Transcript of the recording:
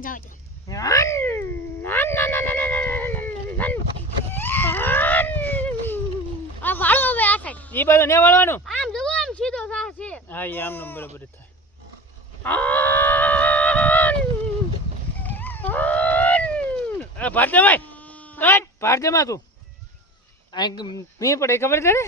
આ જાઓ આ વાળો હવે આ સાઈડ ઈ બાજુ ને વાળવાનું આમ જુઓ આમ સીધો થા છે હા ઈ આમ નંબર બરાબર થાય ભારતીભાઈ ભારતીમાં તું નહીં પડે ખબર છે ને